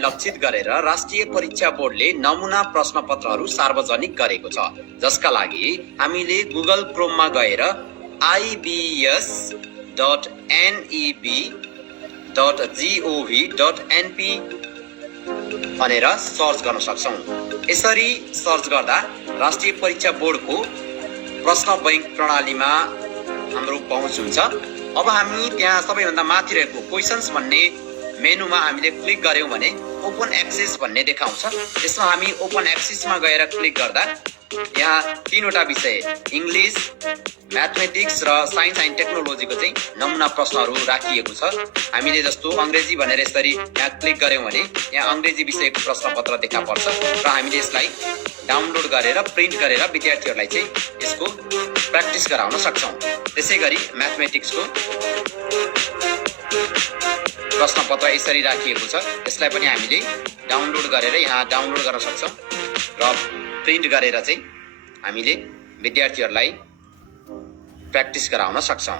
लक्षित गरेर राष्ट्रिय परीक्षा बोर्डले नमुना प्रश्नपत्रहरू सार्वजनिक गरेको छ, जसका लागि हामीले गुगल क्रोममा गएर ibs.neb.gov.np भनेर सर्च गर्न सक्छौं। यसरी सर्च गर्दा राष्ट्रिय परीक्षा बोर्डको प्रश्न बैंक प्रणालीमा हाम्रो पहुँच हुन्छ। अब हामी त्यहाँ सबैभन्दा माथि रहेको क्वेशन्स भन्ने मेनुमा हामीले क्लिक गर्यौं भने ओपन एक्सेस भन्ने देखाउँछ। यसमा हामी ओपन एक्सेसमा गएर क्लिक गर्दा यहाँ तीनवटा विषय इंग्लिश, म्याथमेटिक्स र साइन्स एन्ड टेक्नोलोजीको चाहिँ नमुना प्रश्नहरू राखिएको छ। हामीले जस्तो अंग्रेजी भनेर यसरी यहाँ क्लिक गर्यौं भने यहाँ अंग्रेजी विषयको प्रश्नपत्र देखा पर्छ र हामीले यसलाई डाउनलोड गरेर प्रिन्ट गरेर विद्यार्थीहरूलाई चाहिँ यसको प्र्याक्टिस गराउन सक्छौं। त्यसैगरी म्याथमेटिक्सको प्रश्नपत्र यसरी राखिएको छ। यसलाई पनि हामीले डाउनलोड गरेर यहाँ डाउनलोड गर्न सक्छौं र प्रिन्ट गरेर चाहिँ हामीले विद्यार्थीहरूलाई प्र्याक्टिस गराउन सक्छौं।